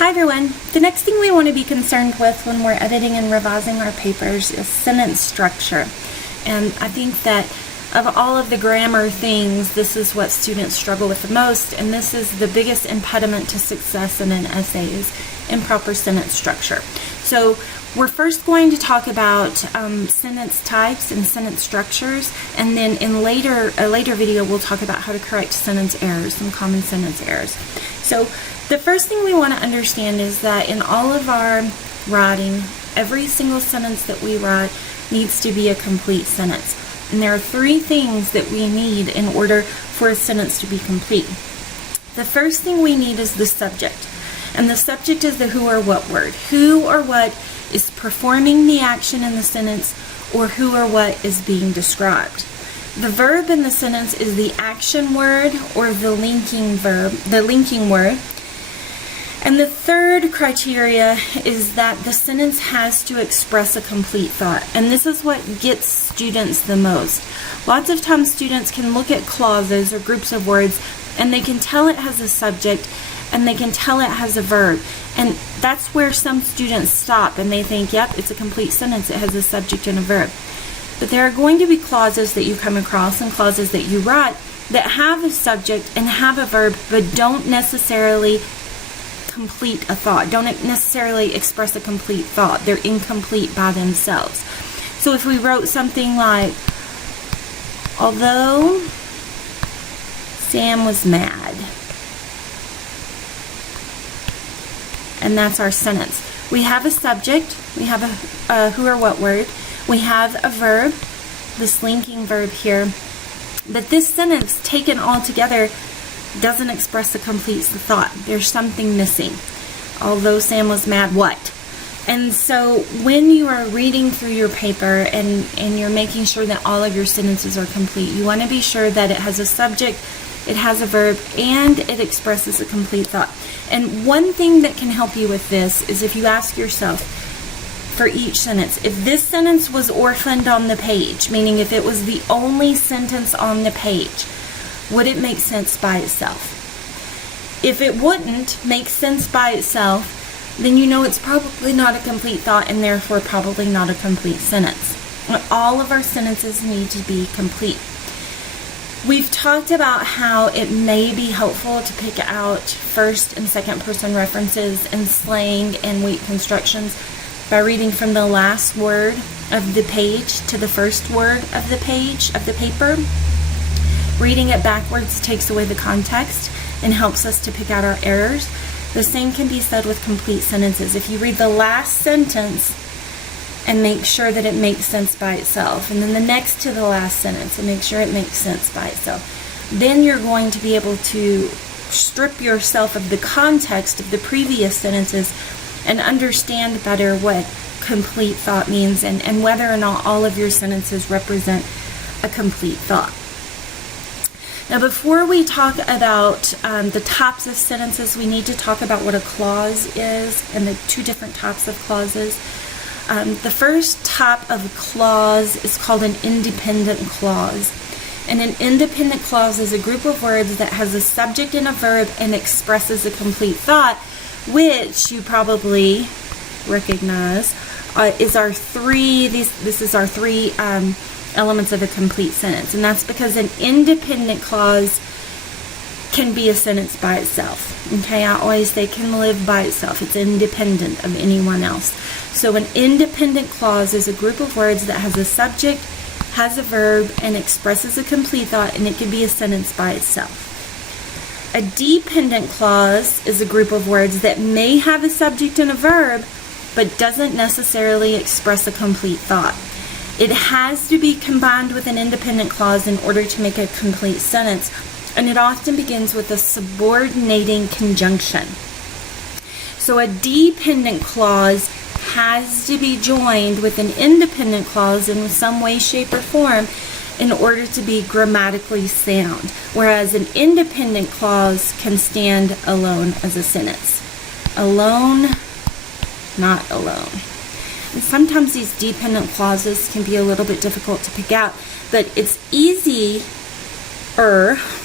Hi everyone. The next thing we want to be concerned with when we're editing and revising our papers is sentence structure. And I think that of all of the grammar things, this is what students struggle with the most, and this is the biggest impediment to success in an essay is improper sentence structure. So we're first going to talk about sentence types and sentence structures, and then in a later video we'll talk about how to correct sentence errors, some common sentence errors. So the first thing we want to understand is that in all of our writing, every single sentence that we write needs to be a complete sentence. And there are three things that we need in order for a sentence to be complete. The first thing we need is the subject. And the subject is the who or what word. Who or what is performing the action in the sentence, or who or what is being described. The verb in the sentence is the action word or the linking word. And the third criteria is that the sentence has to express a complete thought. And this is what gets students the most. Lots of times students can look at clauses or groups of words and they can tell it has a subject and they can tell it has a verb. And that's where some students stop and they think, yep, it's a complete sentence, it has a subject and a verb. But there are going to be clauses that you come across and clauses that you write that have a subject and have a verb but don't necessarily complete a thought, don't necessarily express a complete thought. They're incomplete by themselves. So if we wrote something like, although Sam was mad, and that's our sentence. We have a subject, we have a who or what word, we have a verb, this linking verb here, but this sentence taken all together doesn't express a complete thought. There's something missing. Although Sam was mad, what? And so when you are reading through your paper and you're making sure that all of your sentences are complete, you want to be sure that it has a subject, it has a verb, and it expresses a complete thought. And one thing that can help you with this is if you ask yourself for each sentence, if this sentence was orphaned on the page, meaning if it was the only sentence on the page, would it make sense by itself? If it wouldn't make sense by itself, then you know it's probably not a complete thought and therefore probably not a complete sentence. All of our sentences need to be complete. We've talked about how it may be helpful to pick out first and second person references and slang and weak constructions by reading from the last word of the page to the first word of the page of the paper. Reading it backwards takes away the context and helps us to pick out our errors. The same can be said with complete sentences. If you read the last sentence and make sure that it makes sense by itself, and then the next to the last sentence and make sure it makes sense by itself, then you're going to be able to strip yourself of the context of the previous sentences and understand better what complete thought means and whether or not all of your sentences represent a complete thought. Now, before we talk about the types of sentences, we need to talk about what a clause is and the two different types of clauses. The first type of clause is called an independent clause. And an independent clause is a group of words that has a subject and a verb and expresses a complete thought, which you probably recognize is our three. This is our three elements of a complete sentence, and that's because an independent clause can be a sentence by itself. Okay, I always say can live by itself. It's independent of anyone else. So an independent clause is a group of words that has a subject, has a verb, and expresses a complete thought, and it can be a sentence by itself. A dependent clause is a group of words that may have a subject and a verb, but doesn't necessarily express a complete thought. It has to be combined with an independent clause in order to make a complete sentence, and it often begins with a subordinating conjunction. So a dependent clause has to be joined with an independent clause in some way, shape, or form in order to be grammatically sound, whereas an independent clause can stand alone as a sentence. Alone, not alone. And sometimes these dependent clauses can be a little bit difficult to pick out, but it's easier,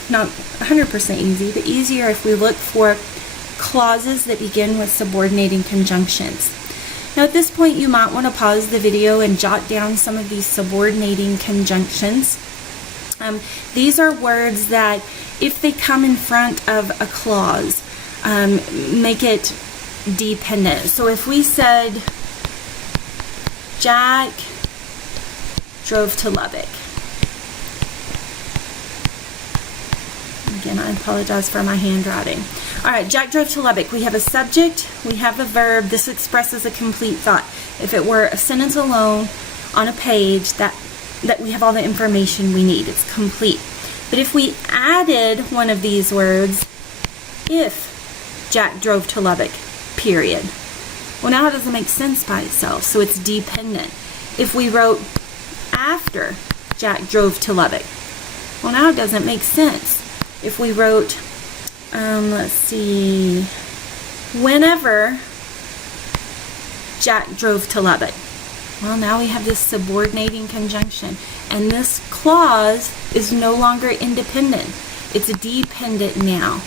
not 100% easy, but easier if we look for clauses that begin with subordinating conjunctions. Now at this point you might want to pause the video and jot down some of these subordinating conjunctions. These are words that, if they come in front of a clause, make it dependent. So if we said, Jack drove to Lubbock. Again, I apologize for my handwriting. All right, Jack drove to Lubbock. We have a subject, we have a verb. This expresses a complete thought. If it were a sentence alone on a page, that we have all the information we need. It's complete. But if we added one of these words, if Jack drove to Lubbock, period. Well, now it doesn't make sense by itself, so it's dependent. If we wrote after Jack drove to Lubbock, well, now it doesn't make sense. If we wrote, let's see, whenever Jack drove to Lubbock, well, now we have this subordinating conjunction, and this clause is no longer independent. It's dependent now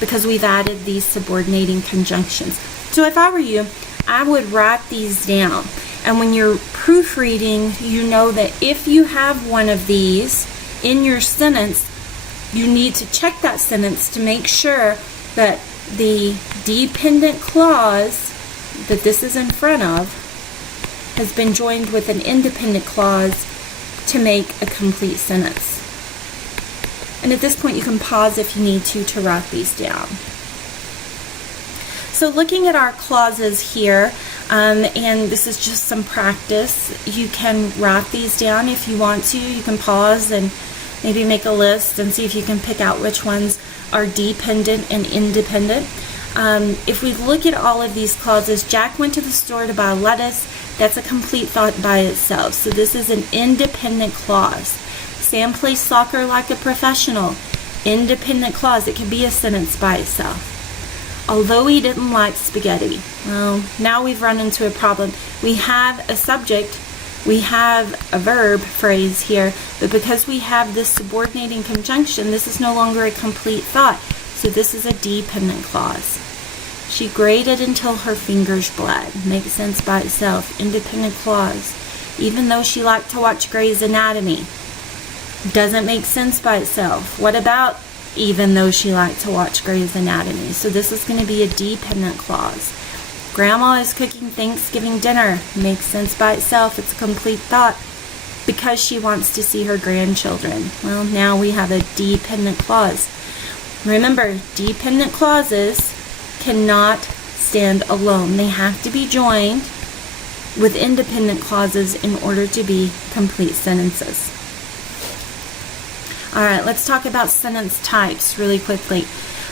because we've added these subordinating conjunctions. So if I were you, I would write these down, and when you're proofreading, you know that if you have one of these in your sentence, you need to check that sentence to make sure that the dependent clause that this is in front of has been joined with an independent clause to make a complete sentence. And at this point you can pause if you need to write these down. So looking at our clauses here, and this is just some practice, you can write these down if you want to. You can pause and maybe make a list and see if you can pick out which ones are dependent and independent. If we look at all of these clauses, Jack went to the store to buy lettuce. That's a complete thought by itself. So this is an independent clause. Sam plays soccer like a professional. Independent clause. It can be a sentence by itself. Although he didn't like spaghetti. Well, now we've run into a problem. We have a subject, we have a verb phrase here, but because we have this subordinating conjunction, this is no longer a complete thought. So this is a dependent clause. She grated until her fingers bled. Makes sense by itself. Independent clause. Even though she liked to watch Grey's Anatomy. Doesn't make sense by itself. What about even though she liked to watch Grey's Anatomy? So this is going to be a dependent clause. Grandma is cooking Thanksgiving dinner. Makes sense by itself. It's a complete thought. Because she wants to see her grandchildren. Well, now we have a dependent clause. Remember, dependent clauses cannot stand alone. They have to be joined with independent clauses in order to be complete sentences. All right, let's talk about sentence types really quickly.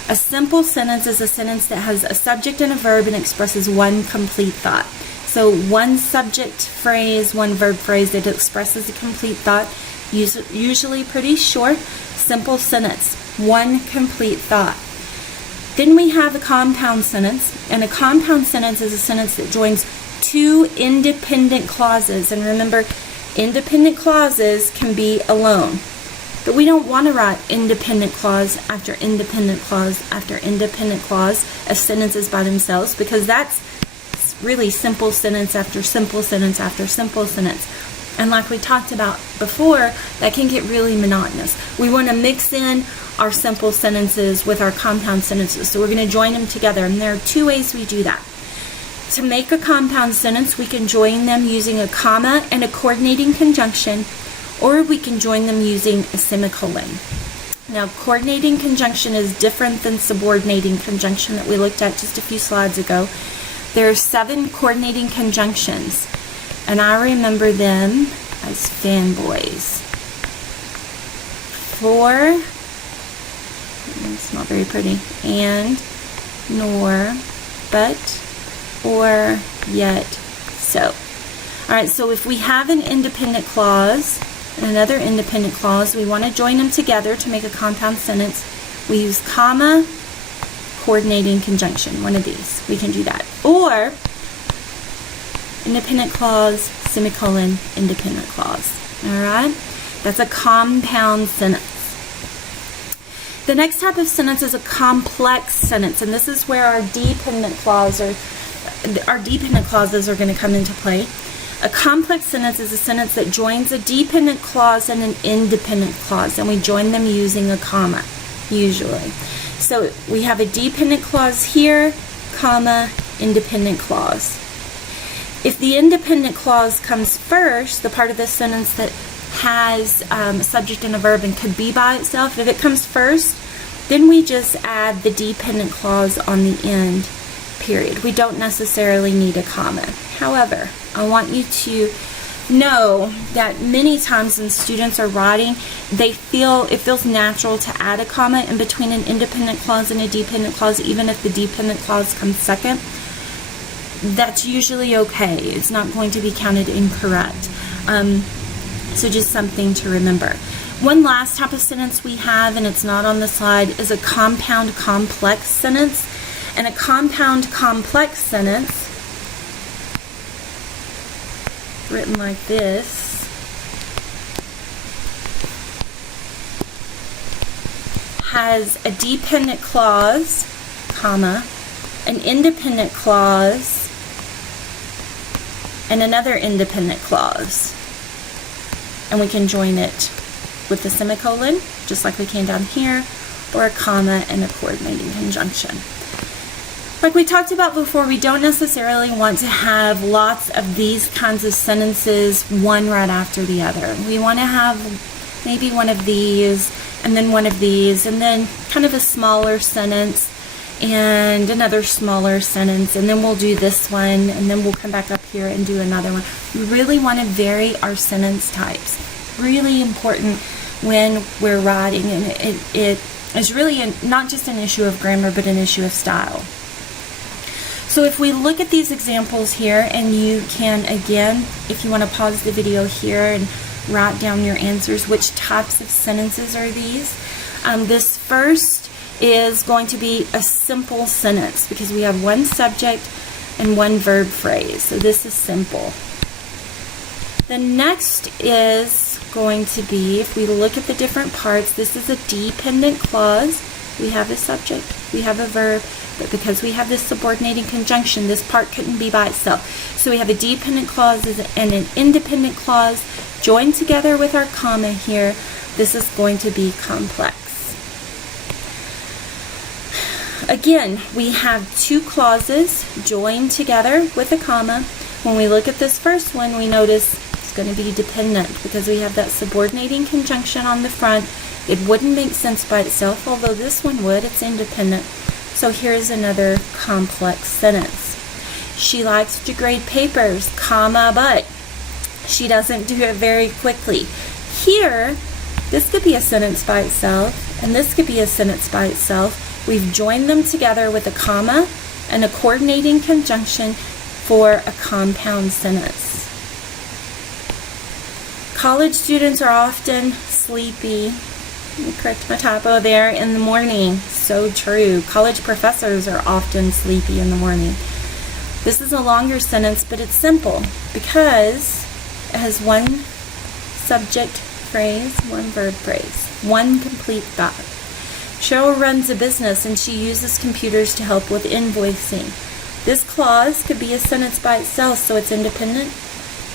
A simple sentence is a sentence that has a subject and a verb and expresses one complete thought. So one subject phrase, one verb phrase that expresses a complete thought, usually pretty short, simple sentence, one complete thought. Then we have a compound sentence, and a compound sentence is a sentence that joins two independent clauses. And remember, independent clauses can be alone. But we don't want to write independent clause after independent clause after independent clause as sentences by themselves, because that's really simple sentence after simple sentence after simple sentence. And like we talked about before, that can get really monotonous. We want to mix in our simple sentences with our compound sentences. So we're going to join them together, and there are two ways we do that. To make a compound sentence, we can join them using a comma and a coordinating conjunction, or we can join them using a semicolon. Now, coordinating conjunction is different than subordinating conjunction that we looked at just a few slides ago. There are 7 coordinating conjunctions, and I remember them as fanboys. 4, it's not very pretty, and, nor, but, or, yet, so. Alright, so if we have an independent clause and another independent clause, we want to join them together to make a compound sentence. We use comma, coordinating conjunction, one of these. We can do that. Or, independent clause, semicolon, independent clause. Alright? That's a compound sentence. The next type of sentence is a complex sentence, and this is where our dependent clauses are going to come into play. A complex sentence is a sentence that joins a dependent clause and an independent clause, and we join them using a comma, usually. So we have a dependent clause here, comma, independent clause. If the independent clause comes first, the part of the sentence that has a subject and a verb and could be by itself, if it comes first, then we just add the dependent clause on the end, period. We don't necessarily need a comma. However, I want you to know that many times when students are writing, it feels natural to add a comma in between an independent clause and a dependent clause, even if the dependent clause comes second. That's usually okay. It's not going to be counted incorrect. So just something to remember. One last type of sentence we have, and it's not on the slide, is a compound complex sentence. And a compound complex sentence, written like this, has a dependent clause, comma, an independent clause, and another independent clause. And we can join it with a semicolon, just like we can down here, or a comma and a coordinating conjunction. Like we talked about before, we don't necessarily want to have lots of these kinds of sentences, one right after the other. We want to have maybe one of these, and then one of these, and then kind of a smaller sentence, and another smaller sentence, and then we'll do this one, and then we'll come back up here and do another one. We really want to vary our sentence types. Really important when we're writing, and it is really not just an issue of grammar, but an issue of style. So if we look at these examples here, and you can, again, if you want to pause the video here and write down your answers, which types of sentences are these? This first is going to be a simple sentence because we have one subject and one verb phrase. So this is simple. The next is going to be, if we look at the different parts, this is a dependent clause. We have a subject, we have a verb, but because we have this subordinating conjunction, this part couldn't be by itself. So we have a dependent clause and an independent clause joined together with our comma here. This is going to be complex. Again, we have two clauses joined together with a comma. When we look at this first one, we notice it's going to be dependent because we have that subordinating conjunction on the front. It wouldn't make sense by itself, although this one would. It's independent. So here's another complex sentence. She likes to grade papers, comma, but she doesn't do it very quickly. Here, this could be a sentence by itself, and this could be a sentence by itself. We've joined them together with a comma and a coordinating conjunction for a compound sentence. College students are often sleepy. Let me correct my typo there, in the morning. So true. College professors are often sleepy in the morning. This is a longer sentence, but it's simple because it has one subject phrase, one verb phrase, one complete thought. Cheryl runs a business and she uses computers to help with invoicing. This clause could be a sentence by itself, so it's independent.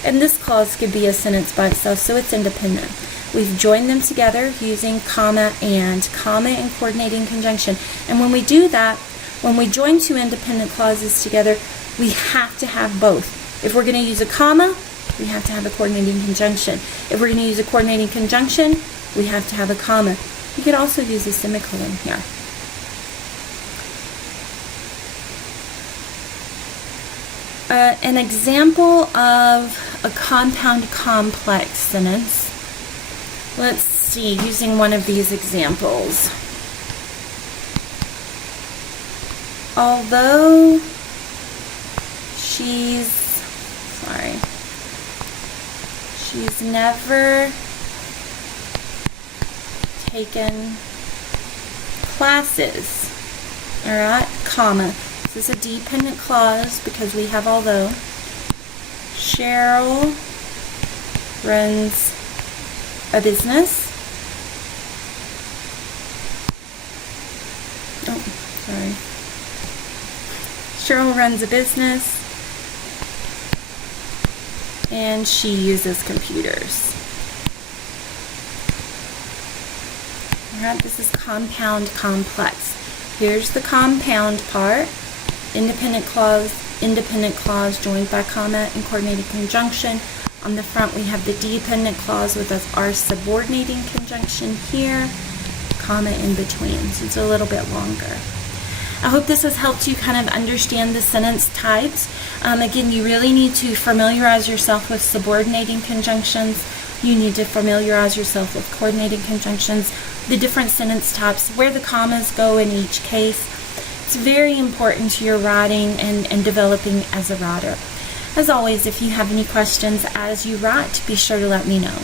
And this clause could be a sentence by itself, so it's independent. We've joined them together using comma and coordinating conjunction. And when we do that, when we join two independent clauses together, we have to have both. If we're going to use a comma, we have to have a coordinating conjunction. If we're going to use a coordinating conjunction, we have to have a comma. You could also use a semicolon here. An example of a compound complex sentence. Let's see, using one of these examples. Although she's never taken classes, all right, comma. This is a dependent clause because we have although. Cheryl runs a business Sorry. Cheryl runs a business, and she uses computers. Alright, this is compound complex. Here's the compound part. Independent clause joined by comma and coordinating conjunction. On the front we have the dependent clause with our subordinating conjunction here, comma in between. So it's a little bit longer. I hope this has helped you kind of understand the sentence types. Again, you really need to familiarize yourself with subordinating conjunctions. You need to familiarize yourself with coordinating conjunctions, the different sentence types, where the commas go in each case. It's very important to your writing and developing as a writer. As always, if you have any questions as you write, be sure to let me know.